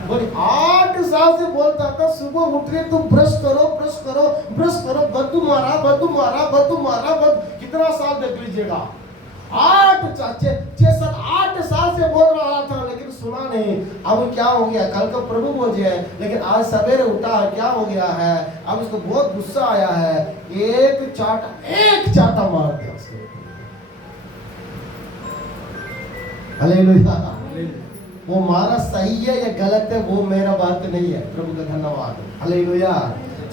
बोले 8 साल से बोलता था, सुबह उठ रहे तो ब्रश करो ब्रश करो ब्रश करो, बदबू मारा बदबू मारा बदबू मारा। कितना साल देख लीजिएगा, 8 साल से बोल रहा था लेकिन सुना नहीं। अब क्या हो गया, कल को प्रभु भोज है लेकिन आज सवेरे उठा, क्या हो गया है, अब उसको बहुत गुस्सा आया है, एक चाटा मार दिया उसको। हालेलुया। वो मारा सही है या गलत है वो मेरा बात नहीं है, प्रभु का धन्यवाद। हालेलुया।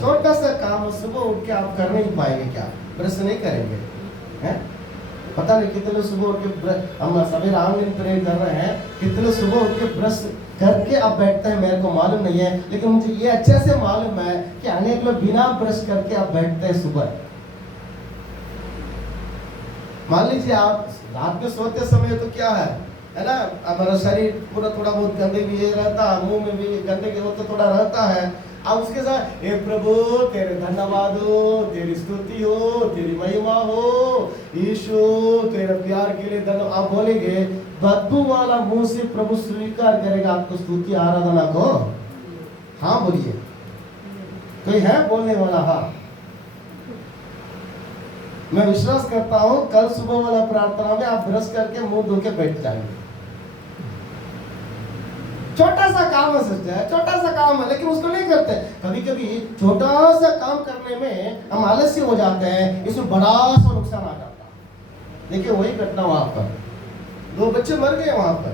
छोटा सा काम सुबह उठ के आप कर नहीं पाएंगे क्या? ब्रश नहीं करेंगे हैं? पता नहीं कितने सुबह उठ के, हम सभी ऑनलाइन प्रेयर कर रहे हैं, कितने सुबह उठ के ब्रश करके अब बैठते हैं मेरे को मालूम नहीं है, लेकिन मुझे ये अच्छे से मालूम है कि अनेक लोग बिना ब्रश करके अब बैठते हैं सुबह। मान लीजिए आप रात में सोते समय तो क्या है ना, हमारा शरीर पूरा थोड़ा बहुत गंदे भी रहता, मुंह में भी गंदे के तो थोड़ा रहता है। अब उसके साथ हे प्रभु तेरे धन्यवाद हो, तेरी स्तुति हो, तेरी महिमा हो, यीशु तेरे प्यार के लिए धन्यवाद। आप बोलेंगे, बदबू वाला मुंह से प्रभु स्वीकार करेगा आपको स्तुति आराधना को? हाँ बोलिए, कोई है बोलने वाला? हाँ, मैं विश्वास करता हूं कल सुबह वाला प्रार्थना में आप ब्रश करके मुंह धो के बैठ जाएंगे। छोटा सा काम है सच्चा है, छोटा सा काम है, लेकिन उसको नहीं करते। कभी कभी छोटा सा काम करने में हम आलस्य हो जाते हैं, इसमें बड़ा सा नुकसान आ जाता है। देखिए वही घटना वहां पर, 2 बच्चे मर गए वहां पर।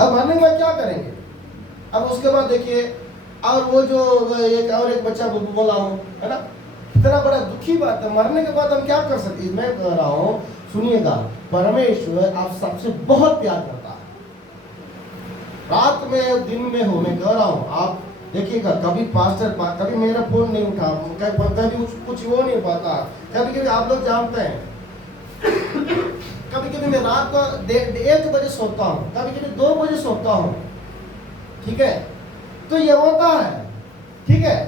अब मरने में क्या करेंगे? अब उसके बाद देखिए और वो जो एक बच्चा बोला हूँ, है ना, इतना बड़ा दुखी बात है। मरने के बाद हम क्या कर सकते हैं? मैं कह रहा हूँ, सुनिएगा, परमेश्वर आप सबसे बहुत प्यार करता है। रात में दिन में हो, मैं कह रहा हूँ, आप देखिएगा, कभी पास्टर कभी मेरा फोन नहीं उठा, कभी कुछ हो नहीं पाता। कभी कभी आप लोग जानते हैं, कभी कभी मैं रात को 1 बजे सोता हूँ, कभी कभी 2 बजे सोता हूँ, ठीक है, तो ये होता है, ठीक है।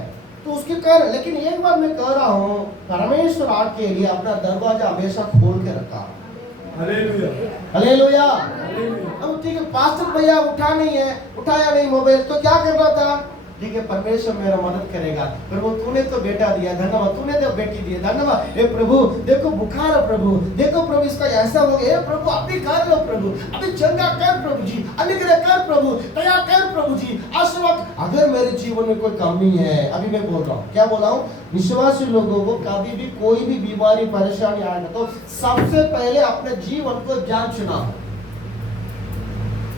तो उसके कारण, लेकिन एक बार मैं कह रहा हूँ, परमेश्वर आपके लिए अपना दरवाजा हमेशा खोल के रखा। Hallelujah, hallelujah. अब ठीक है, पास्टर भैया उठाया नहीं मोबाइल, तो क्या करना था? ठीक है, परमेश्वर मेरा मदद करेगा। प्रभु तूने तो बेटा दिया, धन्यवाद, तूने तो बेटी दी, धन्यवाद। हे प्रभु देखो बुखार है, प्रभु देखो प्रभु इसका ऐसा हो गया, हे प्रभु अभी कर लो प्रभु, अभी चंगा कर प्रभु जी, अनुग्रह कर प्रभु, दया कर प्रभु जी, आशीर्वाद। अगर मेरे जीवन में कोई कमी है, अभी मैं बोल रहा हूँ, क्या बोला हूँ, विश्वासी लोगों को कभी भी कोई भी बीमारी परेशानी आएगा तो सबसे पहले अपने जीवन को जांचना।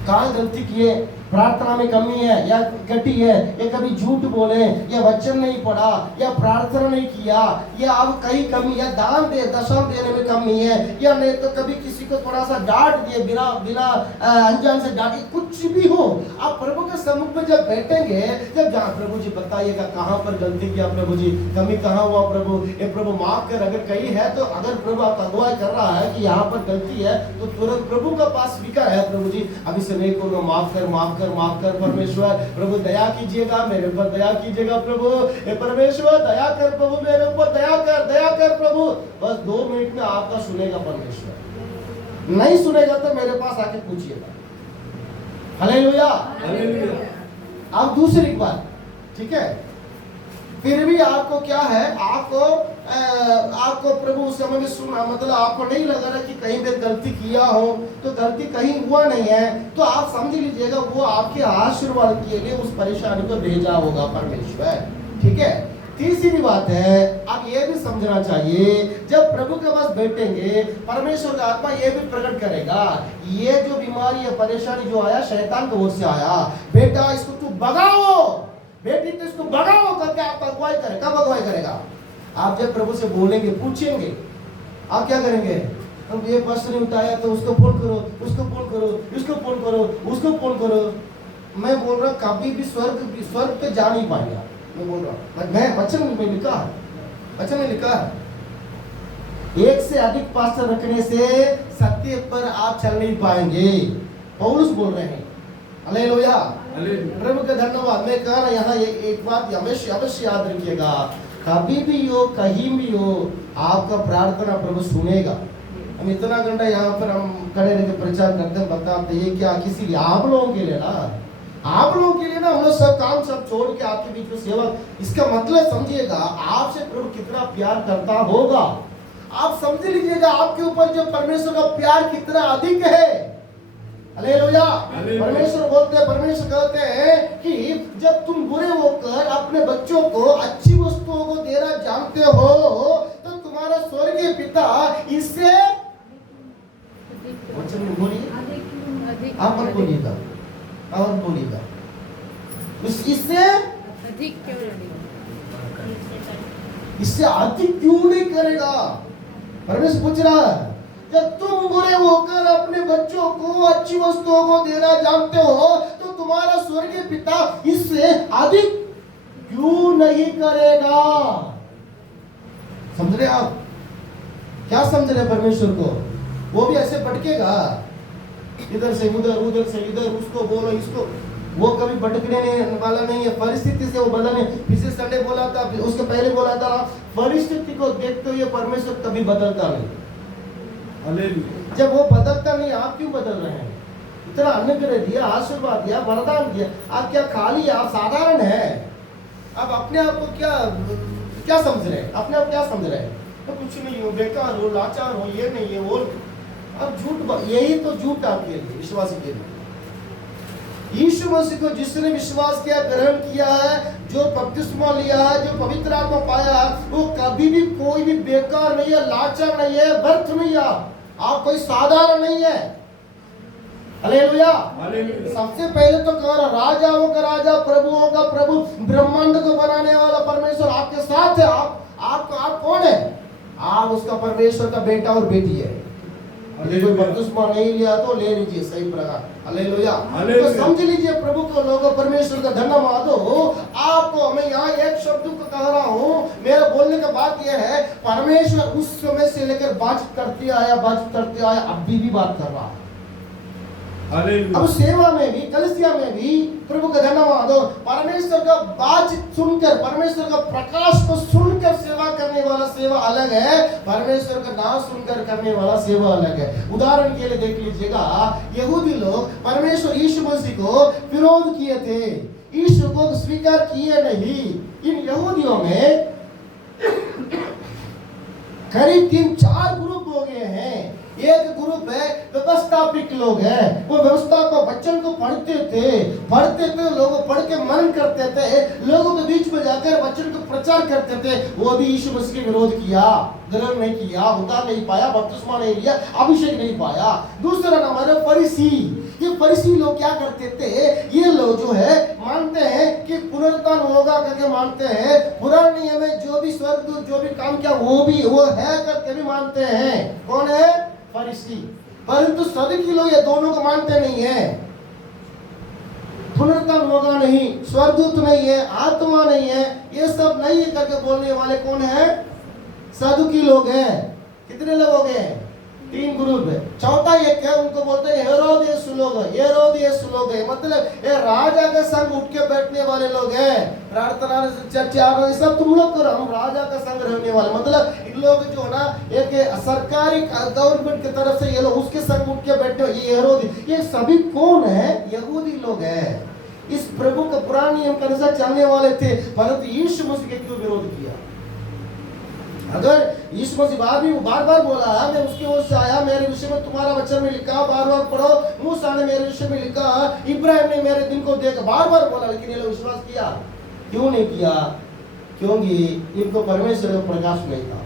कहाँ गलती किए, प्रार्थना में कमी है या घटी है, या कभी झूठ बोले, या वचन नहीं पढ़ा, या प्रार्थना नहीं किया, या अब कहीं कमी, या दान दशम देने में कमी है, या नहीं तो कभी किसी को थोड़ा सा डांट दिए बिना अनजान से डांटे, कुछ भी हो, आप प्रभु के सम्मुख में जब बैठेंगे, जब जहाँ प्रभु जी बताइएगा कहाँ पर गलती किया प्रभु जी, कमी कहाँ हुआ प्रभु, ये प्रभु माफ कर। अगर कहीं है तो अगर प्रभु आप अगुवाई कर रहा है कि यहाँ पर गलती है, तो तुरंत प्रभु का पास स्वीकार है, प्रभु जी अभी से नहीं करो, माफ कर परमेश्वर, प्रभु दया कीजिएगा, मेरे ऊपर दया कीजिएगा प्रभु, हे परमेश्वर दया कर प्रभु, मेरे ऊपर दया कर प्रभु। बस 2 मिनट में आपका सुनेगा परमेश्वर, नहीं सुनेगा तो मेरे पास आके पूछिएगा। Hallelujah, hallelujah. अब दूसरी बात, ठीक है, फिर भी आपको क्या है, आपको प्रभु उस समय में सुना, मतलब आपको नहीं लगा रहा कि कहीं पे गलती किया हो, तो गलती कहीं हुआ नहीं है, तो आप समझ लीजिएगा वो आपके आशीर्वाद के लिए उस परेशानी को भेजा होगा परमेश्वर, ठीक है। तीसरी बात है, आप ये भी समझना चाहिए, जब प्रभु के पास बैठेंगे, परमेश्वर का आत्मा ये भी प्रकट करेगा, ये जो बीमारी है, परेशानी जो आया, शैतान की ओर से आया, बेटा इसको तू भगाओ, बेटी तो इसको भगाओ करके आप अगुवाई करे। कब अगुवाई करेगा? आप जब प्रभु से बोलेंगे, पूछेंगे, आप क्या करेंगे? अब ये प्रश्न नहीं उठाया तो उसको फोन करो, उसको फोन करो, इसको फोन करो, उसको फोन करो। मैं बोल रहा हूँ कभी भी स्वर्ग पे जा नहीं पाएगा। मैं बोल रहा हूँ, मैं वचन में लिखा है, एक से अधिक पास्टर रखने से सत्य पर आप चल नहीं पाएंगे। पौलुस बोल रहे हैं। हालेलुया, प्रभु का धन्यवाद। मैं कह रहा यहाँ एक बात अवश्य याद रखिएगा, कभी भी हो, कहीं भी हो, आपका प्रार्थना प्रभु सुनेगा। हम इतना घंटा यहाँ पर हम खड़े रहकर प्रचार करते हैं, बताते ये क्या, किसी आप लोगों के लिए ना, आप लोगों के लिए ना, हम लोग सब काम सब छोड़ के आपके बीच में सेवा। इसका मतलब समझिएगा, आपसे प्रभु कितना प्यार करता होगा। आप समझ लीजिएगा आपके ऊपर जो परमेश्वर का प्यार कितना अधिक है। हालेलुया। परमेश्वर बोलते हैं, परमेश्वर कहते हैं कि जब तुम बुरे होकर अपने बच्चों को अच्छी वस्तुओं को देना जानते हो, तो तुम्हारा स्वर्गीय पिता इससे बोलिए, आप मत बोलिएगा, और बोलिएगा, इससे अधिक क्यों नहीं करेगा? परमेश्वर पूछ रहा है, जब तुम बुरे होकर अपने बच्चों को अच्छी वस्तुओं को देना जानते हो, तो तुम्हारा स्वर्गीय पिता इससे अधिक क्यों नहीं करेगा? समझ रहे आप? क्या समझ रहे परमेश्वर को? वो भी ऐसे भटकेगा, इधर से उधर, उधर से इधर, उसको बोलो इसको, वो कभी भटकने वाला नहीं है, परिस्थिति से वो बदला नहीं। पिछले संडे बोला था, उसके पहले बोला था, परिस्थिति को देखते हुए परमेश्वर कभी बदलता नहीं। जब वो बदलता नहीं, आप क्यों बदल रहे हैं? इतना अनुग्रह दिया, आशीर्वाद दिया, वरदान दिया, आप क्या खाली, आप साधारण है? आप अपने आप को क्या समझ रहे हैं? अपने आप क्या समझ रहे हैं? तो कुछ नहीं हो, बेकार हो, लाचार हो, ये नहीं है वो। अब झूठ, यही तो झूठ आपके लिए, विश्वासी के लिए। यीशु मसीह को जिसने विश्वास किया, ग्रहण किया है, जो बपतिस्मा लिया है, जो पवित्र आत्मा पाया है, वो कभी भी कोई भी बेकार नहीं है, लाचार नहीं है, व्यर्थ नहीं है। आप कोई साधारण नहीं है। हालेलुया। हालेलुया। सबसे पहले तो कह रहा राजाओं का राजा, प्रभुओं का प्रभु, ब्रह्मांड को बनाने वाला परमेश्वर आपके साथ है। आप कौन है? आप उसका परमेश्वर का बेटा और बेटी है। यदि कोई बपतिस्मा नहीं लिया तो ले लीजिए सही प्रकार। हालेलुया। तो समझ लीजिए प्रभु को लोगों, परमेश्वर का धन्यवाद हो। आपको मैं यहाँ एक शब्द को कह रहा हूँ, मेरा बोलने का बात यह है, परमेश्वर उस समय से लेकर बातचीत करते आया, अभी भी बात कर रहा है। अब सेवा में भी, कलीसिया में भी प्रभु का धन्यवाद हो। परमेश्वर का बातचीत सुनकर, परमेश्वर का प्रकाश को सुनकर सेवा करने वाला सेवा अलग है, परमेश्वर का नाम सुनकर करने वाला सेवा अलग है। उदाहरण के लिए देख लीजिएगा, यहूदी लोग परमेश्वर यीशु मसीह को विरोध किए थे, यीशु को स्वीकार किए नहीं। इन यहूदियों में करीब 3-4 ग्रुप हो गए हैं। एक ग्रुप है व्यवस्थापिक लोग हैं, वो व्यवस्था को, वचन को पढ़ते थे, लोगों पढ़ के मनन करते थे, लोगों के बीच में जाकर वचन को प्रचार करते थे। वो भी यीशु मसीह के विरोध किया, ग्रहण नहीं किया, उतार नहीं पाया, बपतिस्मा नहीं लिया, अभिषेक नहीं पाया। दूसरा नंबर है फरीसी। ये फरीसी लोग क्या करते थे, ये लोग जो है मानते हैं कि पुनरुत्थान होगा करके मानते हैं, पुराने नियम में जो भी स्वर्गदूत जो भी काम किया वो है करके भी मानते हैं। कौन है? फरीसी। परंतु सदुकी लोग ये दोनों को मानते नहीं है। पुनरुत्थान होगा नहीं, स्वर्गदूत नहीं है, आत्मा नहीं है, ये सब नहीं है करके बोलने वाले कौन है? सदुकी लोग हैं। कितने लोग हो गए? 3 ग्रुप है। चौथा एक है, उनको बोलते हैं हेरोदियस लोग है, मतलब ये राजा के संग उठ के बैठने वाले लोग हैं। प्रार्थना चर्चा सब तुम लोग करो, हम राजा का संग रहने वाले, मतलब इन लोग जो ना एक सरकारी गवर्नमेंट की तरफ से ये लोग उसके संग उठ के बैठे, ये हेरोदी, ये सभी कौन है? यहूदी लोग हैं। इस प्रभु के पुराने नियम के अनुसार चलने वाले थे, परंतु यीशु मसीह के क्यों विरोध किया? अगर यीशु मसीह बार बार बोला है, मैं उसकी ओर से आया, मेरे विषय में तुम्हारा वचन में लिखा, बार पढ़ो, मूसा ने मेरे विषय में लिखा, इब्राहिम ने मेरे दिन को देखा, बार बोला, लेकिन ये लोग विश्वास किया? क्यों नहीं किया? क्योंकि इनको परमेश्वर का प्रकाश नहीं था,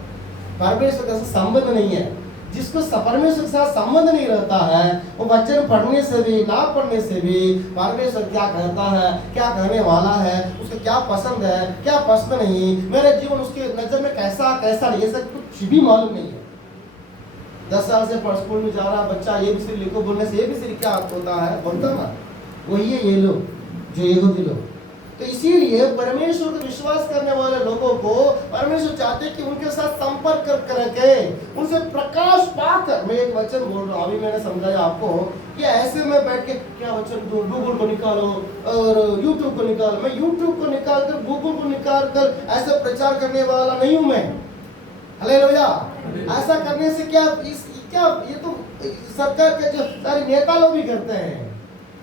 परमेश्वर का संबंध नहीं है। जिसको परमेश्वर के साथ संबंध नहीं रहता है, वो वचन पढ़ने से भी ना पढ़ने से भी परमेश्वर क्या कहता है, क्या कहने वाला है, उसको क्या पसंद है, क्या पसंद नहीं, मेरे जीवन उसके नजर में कैसा नहीं, ये सब कुछ भी मालूम नहीं है। 10 साल से स्कूल में जा रहा बच्चा ABCD लिखो बोलने से ABCD क्या होता है बोलता ना, वही है ये लोग जो यहूदी लोग। तो इसीलिए परमेश्वर को विश्वास करने वाले लोगों को परमेश्वर चाहते हैं कि उनके साथ संपर्क करके उनसे प्रकाश पाकर, मैं एक वचन बोल रहा हूँ, अभी मैंने समझाया आपको कि ऐसे में बैठ के क्या वचन, गूगल को निकालो और यूट्यूब को निकालो। मैं यूट्यूब को निकाल कर, गूगल को निकाल कर ऐसे प्रचार करने वाला नहीं हूँ मैं। हालेलुया। ऐसा करने से क्या ये तो सरकार के जो सारे नेता लोग भी करते हैं।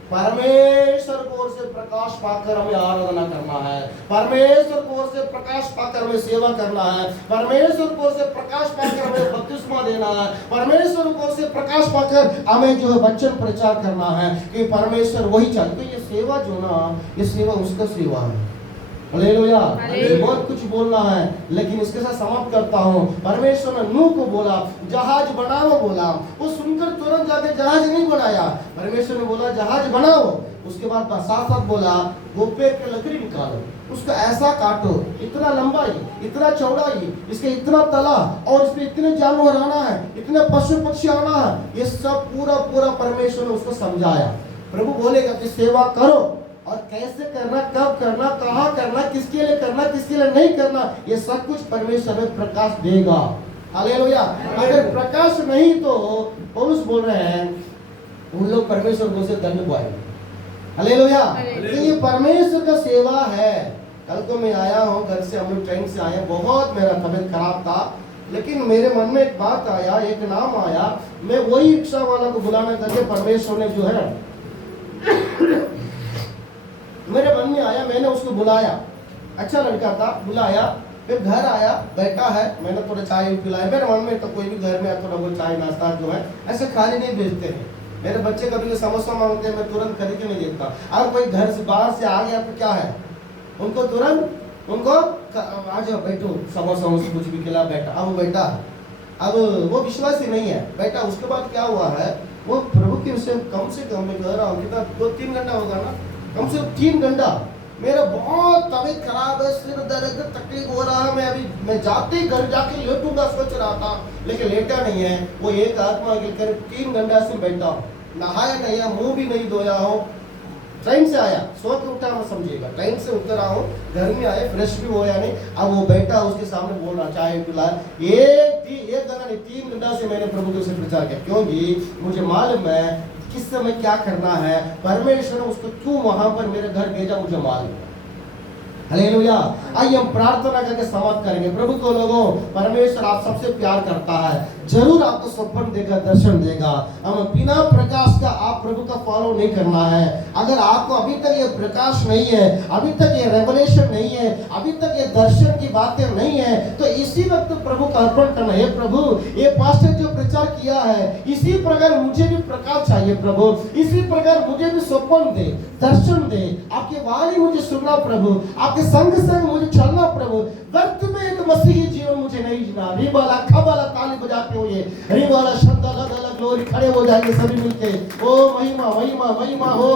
परमेश्वर की ओर से प्रकाश पाकर हमें आराधना करना है, परमेश्वर की ओर से प्रकाश पाकर हमें सेवा करना है, परमेश्वर की ओर से प्रकाश पाकर हमें बपतिस्मा देना है, परमेश्वर की ओर से प्रकाश पाकर हमें जो है वचन प्रचार करना है कि परमेश्वर वही चाहते। तो ये सेवा जो ना, ये सेवा उसका सेवा है। हालेलुया। बहुत कुछ बोलना है, लेकिन इसके साथ समाप्त करता हूँ। परमेश्वर ने नूह को बोला जहाज बनाओ, बोला, वो सुनकर तुरंत जाके जहाज नहीं बनाया। परमेश्वर ने बोला जहाज बनाओ, उसके बाद साथ बोला वो पेड़ की लकड़ी निकालो, उसको ऐसा काटो, इतना लंबाई, इतना चौड़ाई, इसके इतना तला, और इसमें इतने जानवर आना है, इतने पशु पक्षी आना है, ये सब पूरा परमेश्वर ने उसको समझाया। प्रभु बोलेगा कि सेवा करो, और कैसे करना, कब करना, कहाँ करना, किसके लिए करना, किसके लिए नहीं करना, ये सब कुछ परमेश्वर में प्रकाश देगा। हालेलुया। अगर प्रकाश नहीं तो पौलुस बोल रहे हैं उन लोग परमेश्वर को से दंड पाएंगे। हालेलुया। तो ये परमेश्वर का सेवा है। कल को मैं आया हूँ घर से, हम लोग ट्रेन से आए, बहुत मेरा तबीयत खराब था, लेकिन मेरे मन में एक बात आया, एक नाम आया, मैं वही रिक्शा वाला को बुलाना करके परमेश्वर ने जो है मेरे मन में आया, मैंने उसको बुलाया। अच्छा लड़का था, बुलाया, फिर घर आया, बैठा है, मैंने थोड़ा चाय पिलाया। मेरे मन में तो कोई भी घर में थोड़ा बहुत चाय नाश्ता जो है ऐसे खाली नहीं भेजते हैं। मेरे बच्चे कभी समोसा मांगते हैं, मैं तुरंत खरीद के नहीं देता। अगर कोई घर से बाहर से आ गया तो क्या है, उनको तुरंत आ जाओ बैठो, समोसा कुछ भी खिला, बैठा। अब बैठा अब वो विश्वासी नहीं है बेटा। उसके बाद क्या हुआ है, वो प्रभु के विषय कम से कम मैं कह रहा हूँ कितना 2-3 घंटा होगा ना, कम से कम 3 घंटा। मेरा बहुत तबीयत खराब है, सिर दर्द, तकलीफ हो रहा है, मैं जाते ही घर जाके लेटूंगा सोच रहा था, लेकिन लेटा नहीं है। वो एक आत्मा के करीब 3 घंटा से बैठा हूँ, नहाया नहीं है, मुंह भी नहीं धोया हूँ। ट्रेन से आया, सो के उठा, मैं समझिएगा, ट्रेन से उतर रहा हूँ, घर में आए, फ्रेश भी होया नहीं। अब वो बैठा उसके सामने बोल रहा, चाय पिला। एक घंटा नहीं, 3 घंटा से मैंने प्रभु के उसे प्रचार किया, क्योंकि मुझे मालूम है किस समय क्या करना है। परमेश्वर ने उसको क्यों वहां पर मेरे घर भेजा, मुझे मालूम है। हालेलुया। आइए हम प्रार्थना करके समाप्त करेंगे। प्रभु को लोगों, परमेश्वर आप सबसे प्यार करता है, जरूर आपको स्वप्न देगा, दर्शन देगा। हम बिना प्रकाश का आप प्रभु का फॉलो नहीं करना है। अगर आपको अभी तक ये प्रकाश नहीं है, अभी तक ये रेवलेशन नहीं है, अभी तक ये दर्शन की बातें नहीं है, तो इसी वक्त प्रभु का अर्पण करना है। प्रभु, ये पास्टर जो प्रचार किया है, इसी प्रकार मुझे भी प्रकाश चाहिए प्रभु, इसी प्रकार मुझे भी स्वप्न दे, दर्शन दे, आपकी वाणी मुझे सुनना प्रभु, आपके संग संग मुझे चलना प्रभु। व्यर्थ में एक मसीही जीवन मुझे नहीं जीना। रिबाला खबाला ताली बजाते हुए, रिबाला शब्द अलग अलग ग्लोरी खड़े हो जाएंगे सभी मिलके। ओ महिमा महिमा महिमा हो।